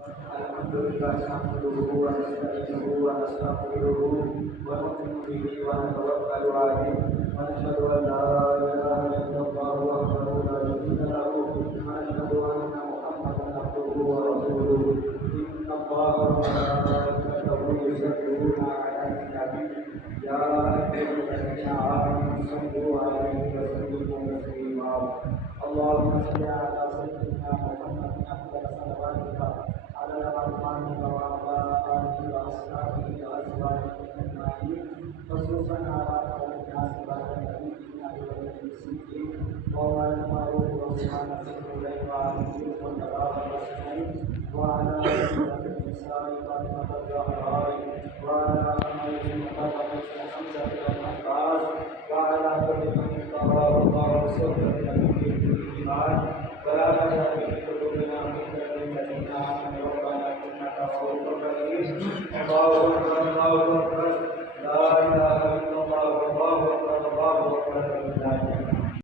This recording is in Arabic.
Alhamdulillah nahmaduhu wa nasta'inuhu wa nastaghfiruhu wa nu'minu bihi wa natawakkalu 'alaihi wa nashhadu an la ilaha illallah wahdahu la sharika lahu wa nashhadu anna Muhammadan abduhu wa rasuluhu. Inna Allaha wa malaikatahu yusalluna 'alan nabi ya ayyuhallazina amanu sallu 'alaihi wa sallimu taslima. Allahumma shalli 'ala sayyidina Muhammadin afdal salawatika على الرحمن وعلى آله وأصحابه وأزواجه أجمعين خصوصا على قول الناس بعد نبينا بولد الصديق وعلى المعروف والسنة إليه وعلى الجود والبلاغ والسنين وعلى أئمة النساء فاطمة الزهراء وعلى أمير المخلد حمزة بن العباس وعلى كل من اتبع الله ورسوله النبي بالإيمان ولا تجعل في قلوبنا غلا للذين آمنوا ربنا إنك رؤوف رحيم. الله أكبر الله أكبر